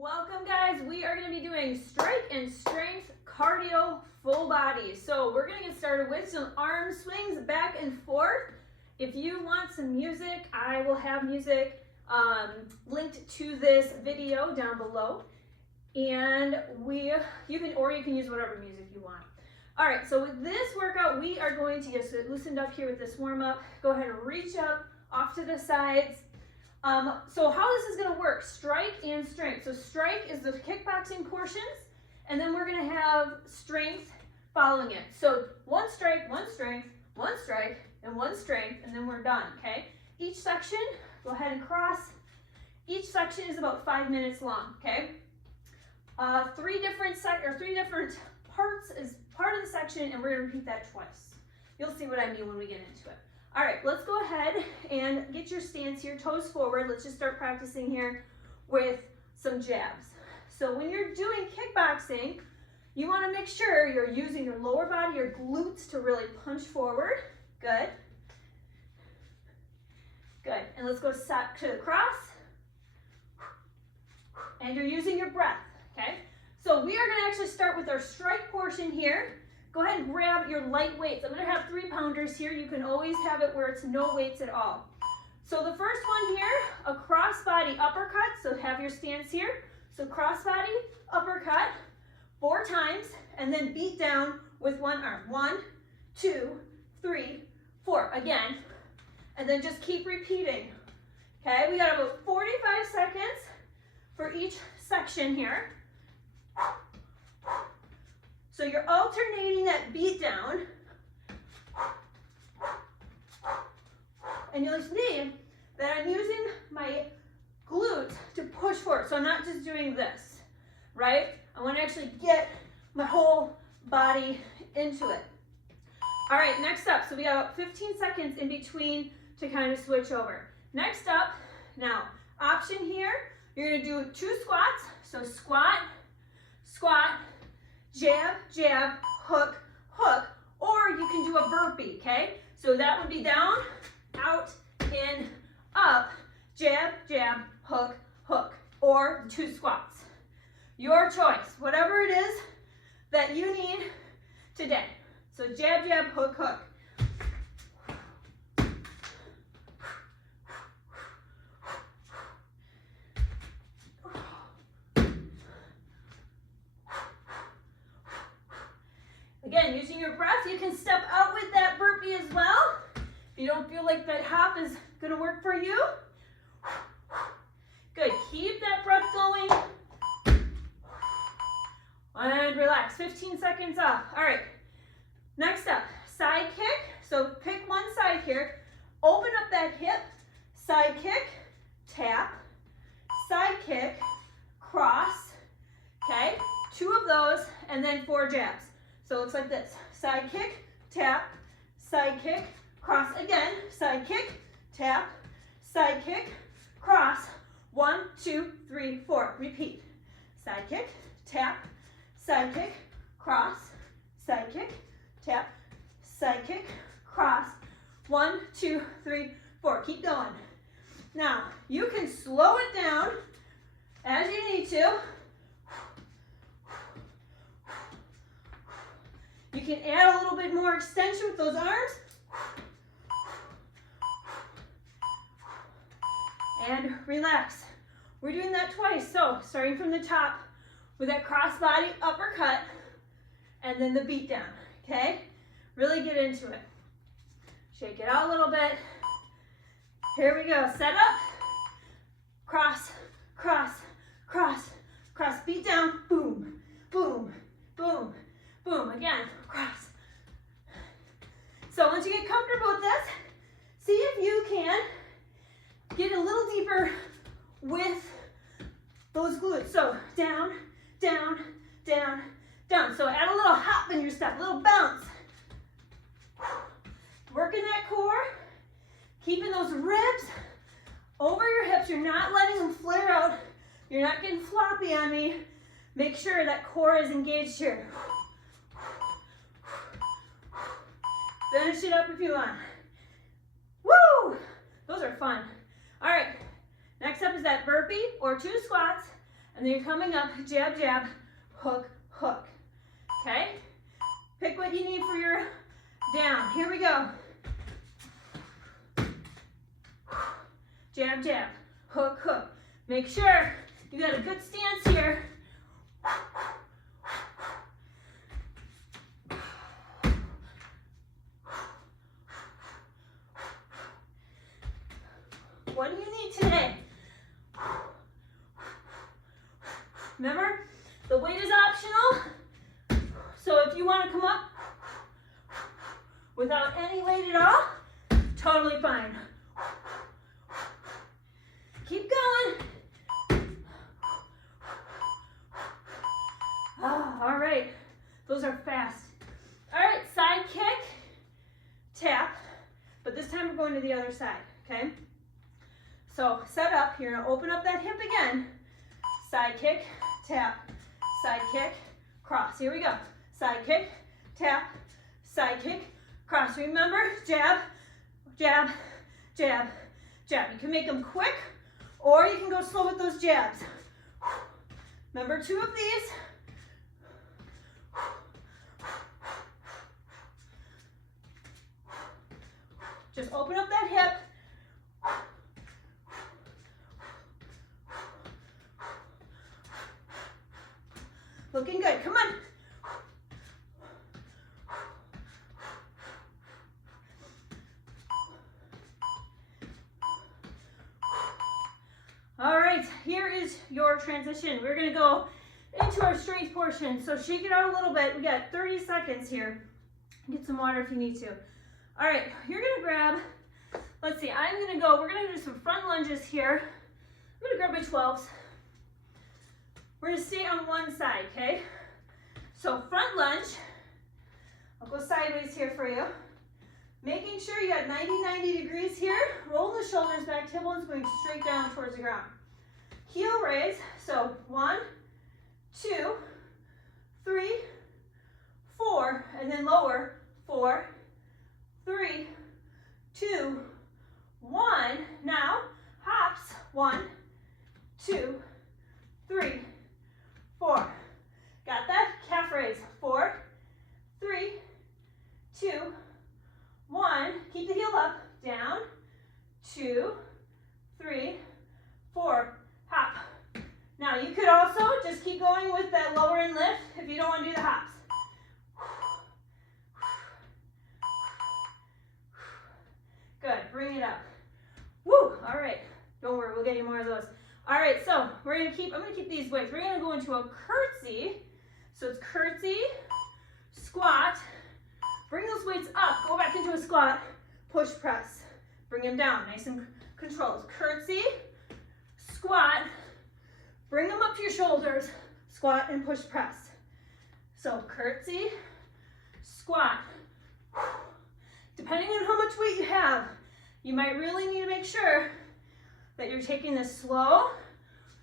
Welcome guys, we are going to be doing strike and strength cardio full body. So we're going to get started with some arm swings back and forth. If you want some music, I will have music linked to this video down below. And you can use whatever music you want. All right, so with this workout, we are going to get loosened up here with this warm up. Go ahead and reach up off to the sides. So how this is going to work, strike and strength. So strike is the kickboxing portions, and then we're going to have strength following it. So one strike, one strength, one strike, and one strength, and then we're done, okay? Each section, go ahead and cross. Each section is about 5 minutes long, okay? Three different parts is part of the section, and we're going to repeat that twice. You'll see what I mean when we get into it. All right, let's go ahead and get your stance here, toes forward. Let's just start practicing here with some jabs. So when you're doing kickboxing, you want to make sure you're using your lower body, your glutes to really punch forward. Good. Good. And let's go to the cross. And you're using your breath, okay? So we are going to actually start with our strike portion here. Go ahead and grab your light weights. I'm going to have 3-pounders here. You can always have it where it's no weights at all. So the first one here, a cross-body uppercut. So have your stance here. So cross-body uppercut 4 times, and then beat down with one arm. 1, 2, 3, 4. Again, and then just keep repeating. Okay, we got about 45 seconds for each section here. So you're alternating that beat down, and you'll see that I'm using my glutes to push forward. So I'm not just doing this, right? I want to actually get my whole body into it. All right, next up, so we got about 15 seconds in between to kind of switch over. Next up, now, option here, you're going to do 2 squats. So squat, squat, jab, jab, hook, hook, or you can do a burpee, okay? So that would be down, out, in, up, jab, jab, hook, hook, or 2 squats. Your choice, whatever it is that you need today. So jab, jab, hook, hook. Again, using your breath, you can step out with that burpee as well. If you don't feel like that hop is going to work for you. Good, keep that breath going. And relax, 15 seconds off. All right, next up, side kick. So pick one side here, open up that hip, side kick, tap, side kick, cross, okay? 2 of those, and then 4 jabs. So it looks like this, side kick, tap, side kick, cross again, side kick, tap, side kick, cross, 1, 2, 3, 4, repeat. Side kick, tap, side kick, cross, side kick, tap, side kick, cross, 1, 2, 3, 4, keep going. Now, you can slow it down as you need to. You can add a little bit more extension with those arms. And relax. We're doing that twice. So starting from the top with that cross-body uppercut and then the beat down, okay? Really get into it. Shake it out a little bit. Here we go. Set up. Cross, cross, cross, cross. Beat down. Boom, boom, boom, boom. Again, cross. So once you get comfortable with this, see if you can get a little deeper with those glutes. So down, down, down, down. So add a little hop in your step, a little bounce. Working that core, keeping those ribs over your hips. You're not letting them flare out. You're not getting floppy on me. Make sure that core is engaged here. Finish it up if you want. Woo! Those are fun. All right, next up is that burpee or 2 squats, And then you're coming up, jab, jab, hook, hook. Okay? Pick what you need for your down. Here we go. Jab, jab, hook, hook. Make sure you got a good stance here. What do you need today? Remember, the weight is optional. So if you want to come up without any weight at all, totally fine. Keep going. Oh, all right, those are fast. All right, side kick, tap, but this time we're going to the other side, okay? So set up, you're gonna open up that hip again. Side kick, tap, side kick, cross. Here we go. Side kick, tap, side kick, cross. Remember, jab, jab, jab, jab. You can make them quick, or you can go slow with those jabs. Remember 2 of these. Just open up that hip. Looking good, come on. All right, here is your transition. We're gonna go into our strength portion. So shake it out a little bit. We got 30 seconds here. Get some water if you need to. All right, you're gonna grab, let's see, we're gonna do some front lunges here. I'm gonna grab my 12s. We're gonna stay on one side, okay? So front lunge, I'll go sideways here for you. Making sure you got 90 degrees here. Roll the shoulders back, tailbone's going straight down towards the ground. Heel raise, so 1, 2, 3, 4, and then lower, 4, 3, 2, 1. Now, hops, 1, 2, 3, 4. Got that? Calf raise. 4, 3, 2, 1. Keep the heel up. Down. 2, 3, 4. Hop. Now you could also just keep going with that lower and lift if you don't want to do the hops. Good. Bring it up. Woo! All right. Don't worry. We'll get you more of those. All right, so I'm gonna keep these weights. We're gonna go into a curtsy. So it's curtsy, squat, bring those weights up, go back into a squat, push press. Bring them down, nice and controlled. Curtsy, squat, bring them up to your shoulders, squat and push press. So curtsy, squat. Depending on how much weight you have, you might really need to make sure that you're taking this slow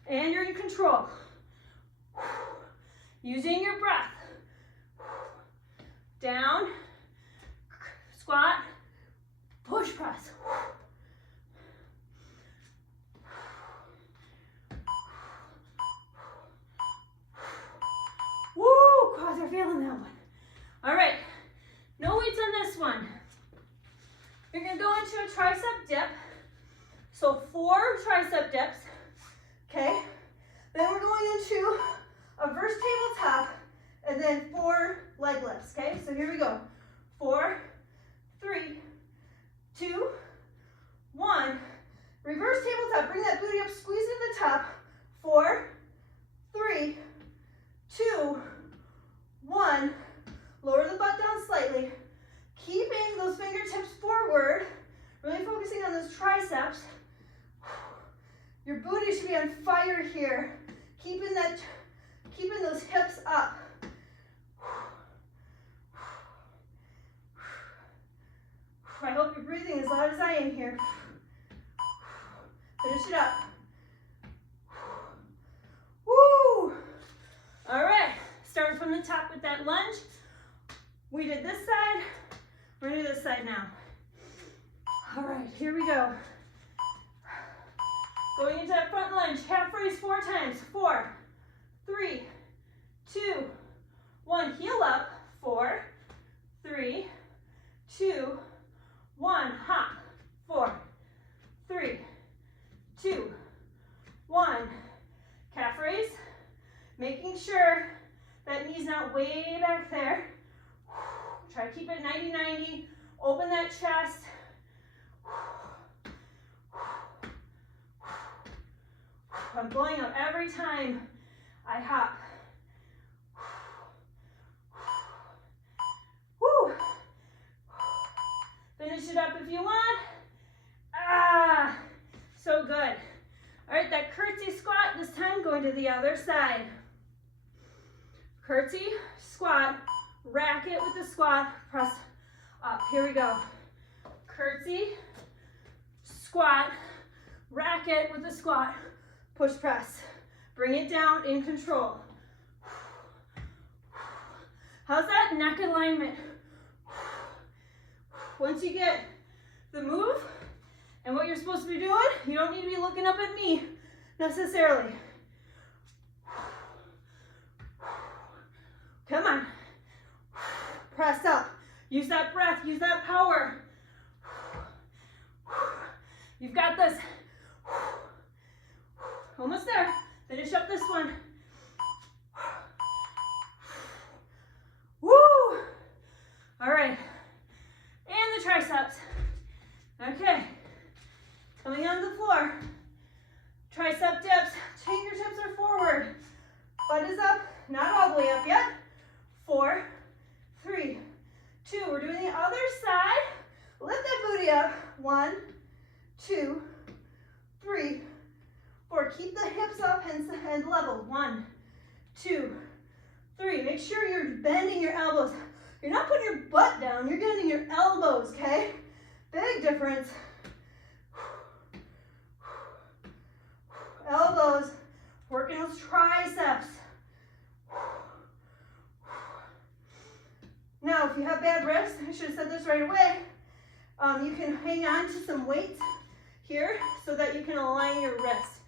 and you're in control. Using your breath. Down, squat, push press. Woo, quads are feeling that one. All right, no weights on this one. You're gonna go into a tricep dip. So 4 tricep dips, okay? Then we're going into a reverse tabletop and then 4 leg lifts, okay? So here we go. 4, 3, 2, 1. Reverse tabletop, bring that booty up, squeeze it at the top. 4, 3, 2, 1. Lower the butt down slightly. Keeping those fingertips forward, really focusing on those triceps. Your booty should be on fire here. Keeping those hips up. I hope you're breathing as loud as I am here. Finish it up. Woo! All right, start from the top with that lunge. We did this side, we're gonna do this side now. All right, here we go. Going into that front lunge, half raise 4 times. 4, Making sure that knee's not way back there. Try to keep it 90-90. Open that chest. I'm blowing out every time I hop. Woo. Finish it up if you want. Ah, so good. All right, that curtsy squat, this time going to the other side. Curtsy, squat, rack it with the squat, press up. Here we go. Curtsy, squat, rack it with the squat, push press. Bring it down in control. How's that neck alignment? Once you get the move and what you're supposed to be doing, you don't need to be looking up at me necessarily. Come on. Press up. Use that breath. Use that power. You've got this. Almost there. Finish up this one. Woo! All right. And the triceps. Okay. Coming on the floor. Tricep dips. Fingertips are forward. Butt is up. Not all the way up yet. 4, 3, 2. We're doing the other side. Lift that booty up. 1, 2, 3, 4. Keep the hips up and level. 1, 2, 3. Make sure you're bending your elbows. You're not putting your butt down. You're getting your elbows, okay? Big difference. Elbows. Working those triceps. Now, if you have bad wrists, I should have said this right away, you can hang on to some weights here so that you can align your wrist,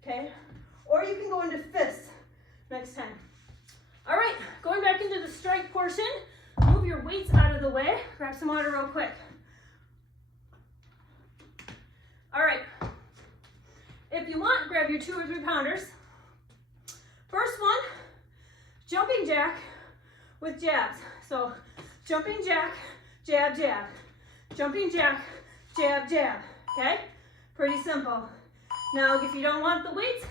okay? Or you can go into fists next time. All right, going back into the strike portion, move your weights out of the way. Grab some water real quick. All right, if you want, grab your 2 or 3 pounders. First one, jumping jack with jabs. So jumping jack, jab, jab. Jumping jack, jab, jab, okay? Pretty simple. Now, if you don't want the weights,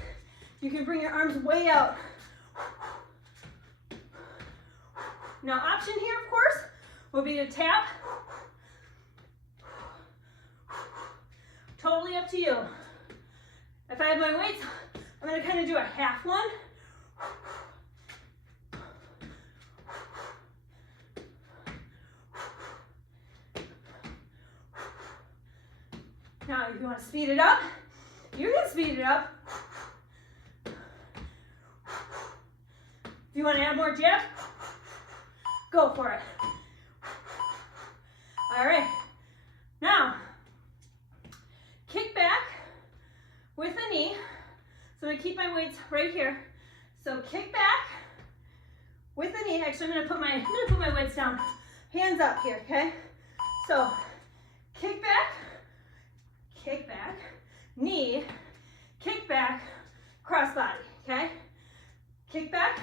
you can bring your arms way out. Now, option here, of course, would be to tap. Totally up to you. If I have my weights, I'm gonna kind of do a half one. Now, if you want to speed it up, you can speed it up. If you want to add more jabs, go for it. All right. Now, kick back with the knee. So I'm going to keep my weights right here. So kick back with the knee. Actually, I'm going to put my weights down. Hands up here, okay? So kick back, knee, kick back, cross body, okay? Kick back,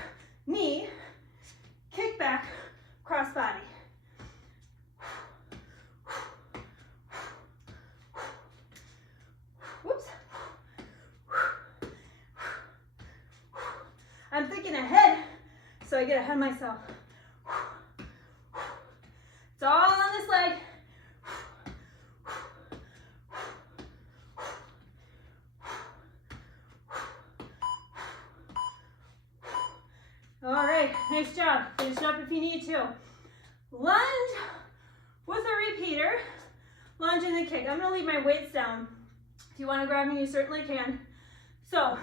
knee, kick back, cross body. Whoops. I'm thinking ahead, so I get ahead of myself. It's all on this leg. All right, nice job. Finish it up if you need to. Lunge with a repeater. Lunge and then kick. I'm gonna leave my weights down. If you wanna grab me, you certainly can. So,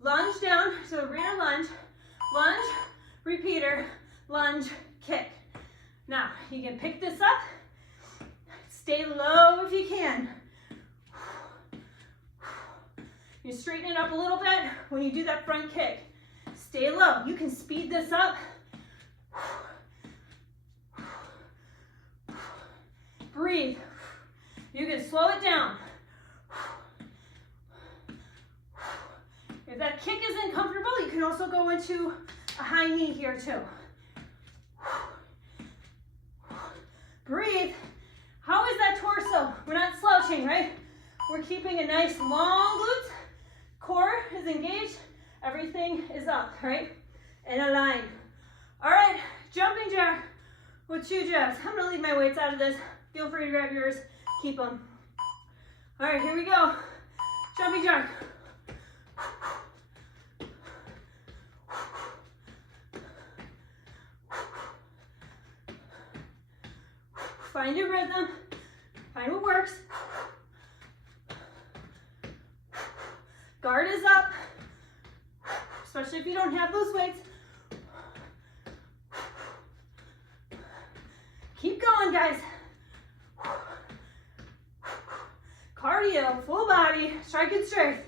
lunge down, so rear lunge, repeater, lunge, kick. Now, you can pick this up. Stay low if you can. You straighten it up a little bit when you do that front kick. Stay low. You can speed this up. Breathe. You can slow it down. If that kick isn't comfortable, you can also go into a high knee here too. Breathe. How is that torso? We're not slouching, right? We're keeping a nice long glute. Core is engaged. Everything is up, right? In a line. All right, jumping jack with 2 jabs. I'm gonna leave my weights out of this. Feel free to grab yours, keep them. All right, here we go. Jumping jack. Find your rhythm, find what works. Guard is up, especially if you don't have those weights. Keep going, guys. Cardio, full body, strike and strength.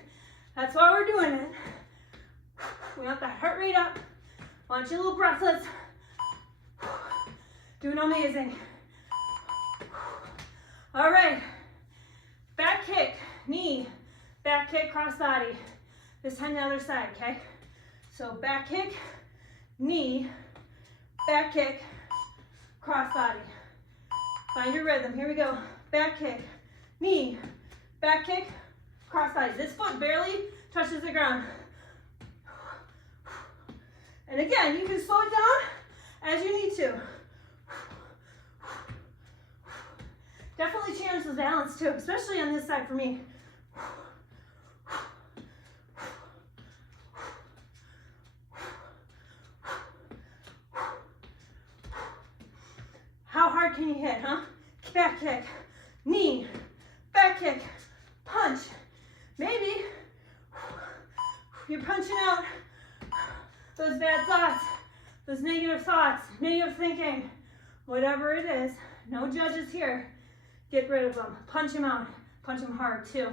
That's why we're doing it. We want the heart rate up. Want you a little breathless. Doing amazing. All right, back kick, knee, back kick, cross body. This time the other side, okay? So back kick, knee, back kick, cross body. Find your rhythm, here we go. Back kick, knee, back kick, cross body. This foot barely touches the ground. And again, you can slow it down as you need to. Definitely challenge the balance too, especially on this side for me. How hard can you hit, huh? Back kick, knee, back kick, punch. Maybe you're punching out those bad thoughts, those negative thoughts, negative thinking, whatever it is. No judges here. Get rid of them. Punch them out. Punch them hard too.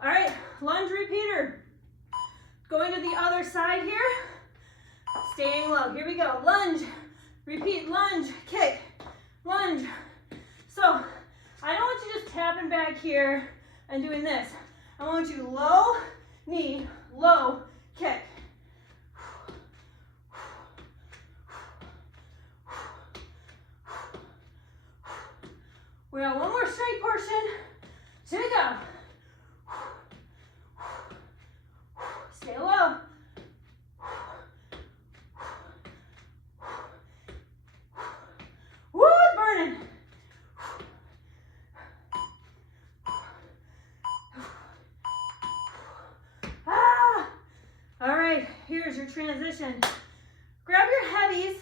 All right, lunge repeater. Going to the other side here. Staying low. Here we go. Lunge. Repeat. Lunge. Kick. Lunge. So I don't want you just tapping back here and doing this. I want you low knee, low kick. We got one more straight portion to go. Stay low. Woo, it's burning. Ah. All right, here's your transition. Grab your heavies.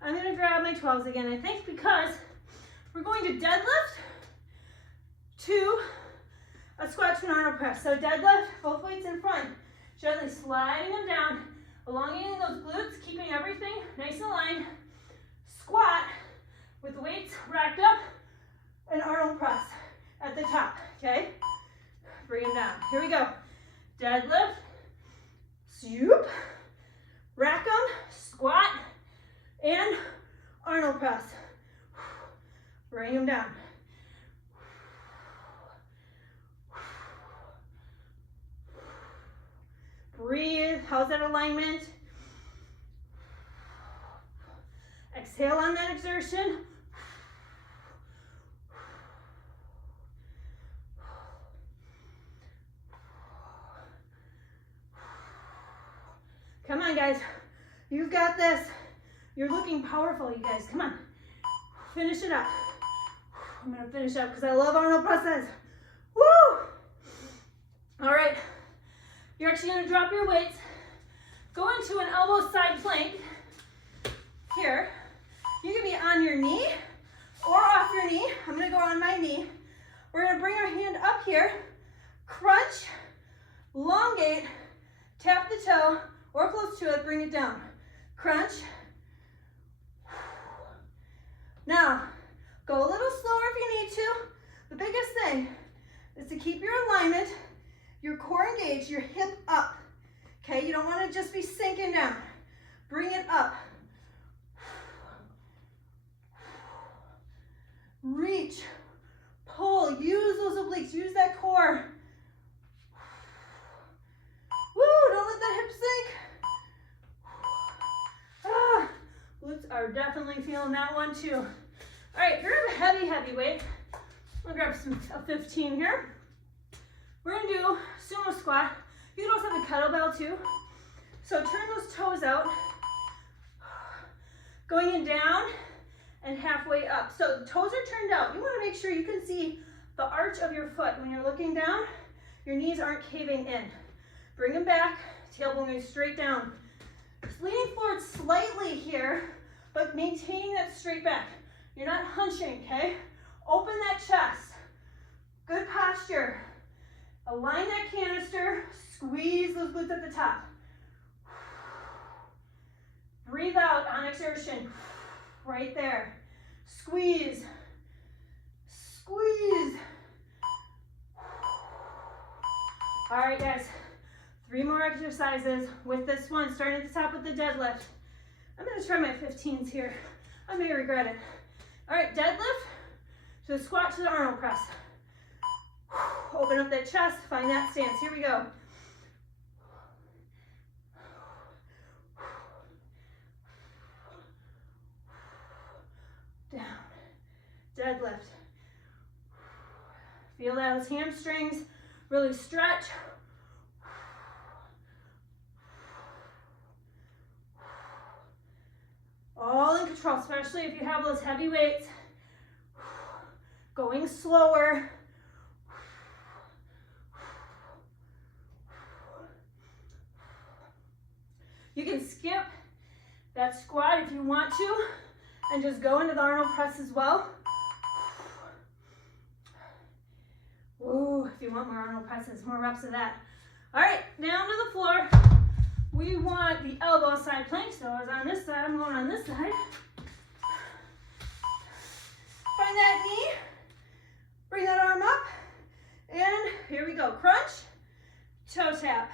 I'm gonna grab my 12s again, I think, because we're going to deadlift to a squat to an Arnold press. So deadlift, both weights in front, gently sliding them down, elongating those glutes, keeping everything nice and aligned. Squat with the weights racked up, an Arnold press at the top, okay? Bring them down. Here we go. Deadlift, swoop, rack them, squat, and Arnold press. Bring them down. Breathe. How's that alignment? Exhale on that exertion. Come on, guys. You've got this. You're looking powerful, you guys. Come on. Finish it up. I'm gonna finish up because I love Arnold presses. Woo! All right, you're actually gonna drop your weights, go into an elbow side plank here. You can be on your knee or off your knee. I'm gonna go on my knee. We're gonna bring our hand up here, crunch, elongate, tap the toe or close to it, bring it down. Crunch. Now, go a little slower if you need to. The biggest thing is to keep your alignment, your core engaged, your hip up. Okay, you don't want to just be sinking down. Bring it up. Reach, pull, use those obliques, use that core. Woo! are definitely feeling that one too. All right, grab a heavy, heavy weight. I'll grab a 15 here. We're gonna do sumo squat. You can also have a kettlebell too. So turn those toes out, going in down and halfway up. So the toes are turned out. You wanna make sure you can see the arch of your foot. When you're looking down, your knees aren't caving in. Bring them back, tailbone goes straight down. Just leaning forward slightly here, but maintaining that straight back. You're not hunching, okay? Open that chest. Good posture. Align that canister, squeeze those glutes at the top. Breathe out on exertion. Right there. Squeeze. Squeeze. All right, guys. 3 more exercises with this one, starting at the top with the deadlift. I'm gonna try my 15s here. I may regret it. All right, deadlift to the squat to the Arnold press. Open up that chest, find that stance. Here we go. Down, deadlift. Feel those hamstrings really stretch. All in control, especially if you have those heavy weights. Going slower. You can skip that squat if you want to and just go into the Arnold press as well. Ooh, if you want more Arnold presses, more reps of that. All right, down to the floor. We want the elbow side plank. So I was on this side, I'm going on this side. Find that knee, bring that arm up, and here we go. Crunch, toe tap.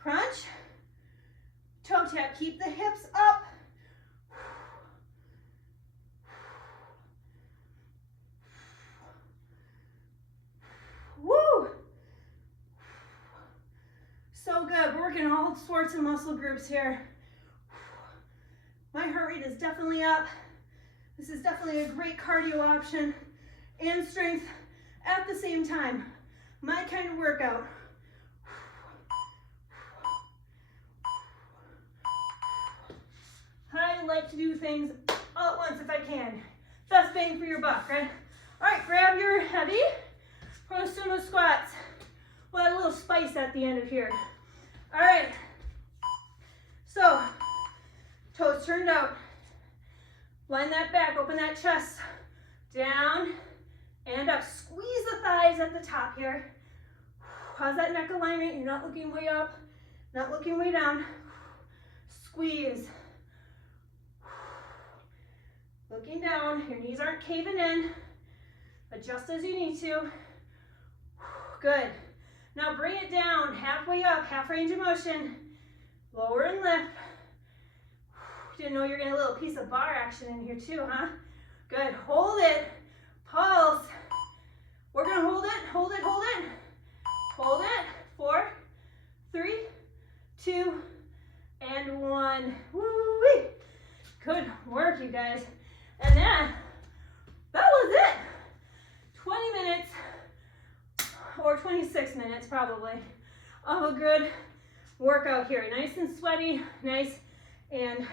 Crunch, toe tap. Keep the hips up. Woo! So good. We're working all sorts of muscle groups here. My heart rate is definitely up. This is definitely a great cardio option and strength at the same time. My kind of workout. I like to do things all at once if I can. Best bang for your buck, right? All right, grab your heavy for the sumo squats. We'll add a little spice at the end of here. All right, so toes turned out. Line that back, open that chest. Down and up. Squeeze the thighs at the top here. How's that neck alignment? You're not looking way up, not looking way down. Squeeze. Looking down, your knees aren't caving in. Adjust as you need to. Good. Now bring it down, halfway up, half range of motion. Lower and lift. Didn't know you were getting a little piece of bar action in here too, huh? Good, hold it, pulse. We're gonna hold it, hold it, hold it. Hold it, 4, 3, 2, and 1. Woo-wee. Good work, you guys. And that was it. 20 minutes, or 26 minutes probably, of a good workout here. Nice and sweaty, nice and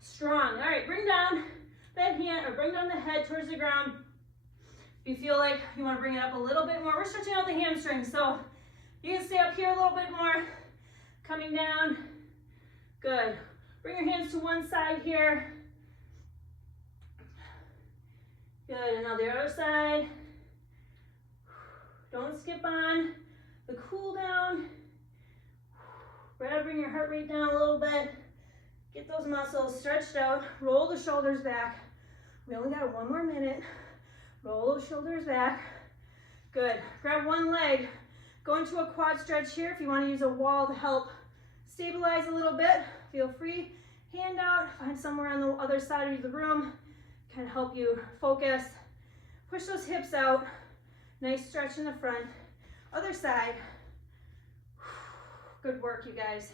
strong. All right, bring down that hand, or bring down the head towards the ground. If you feel like you want to bring it up a little bit more, we're stretching out the hamstrings, so you can stay up here a little bit more. Coming down, good. Bring your hands to one side here. Good, and now the other side. Don't skip on the cool down. Bring your heart rate down a little bit. Get those muscles stretched out. Roll the shoulders back. We only got 1 more minute. Roll those shoulders back. Good. Grab one leg. Go into a quad stretch here. If you want to use a wall to help stabilize a little bit, feel free. Hand out. Find somewhere on the other side of the room. Kind of help you focus. Push those hips out. Nice stretch in the front. Other side. Good work, you guys.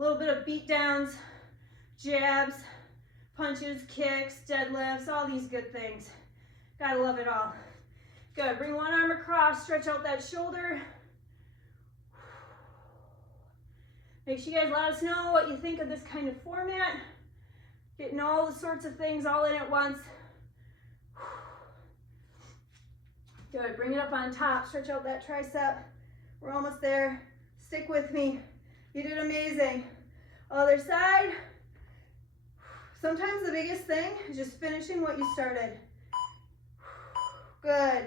A little bit of beat downs, jabs, punches, kicks, deadlifts, all these good things. Gotta love it all. Good, bring one arm across, stretch out that shoulder. Make sure you guys let us know what you think of this kind of format. Getting all the sorts of things all in at once. Good, bring it up on top, stretch out that tricep. We're almost there. Stick with me. You did amazing. Other side. Sometimes the biggest thing is just finishing what you started. Good.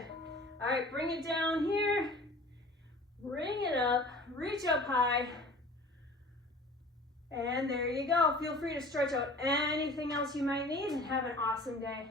All right, bring it down here. Bring it up, reach up high. And there you go. Feel free to stretch out anything else you might need and have an awesome day.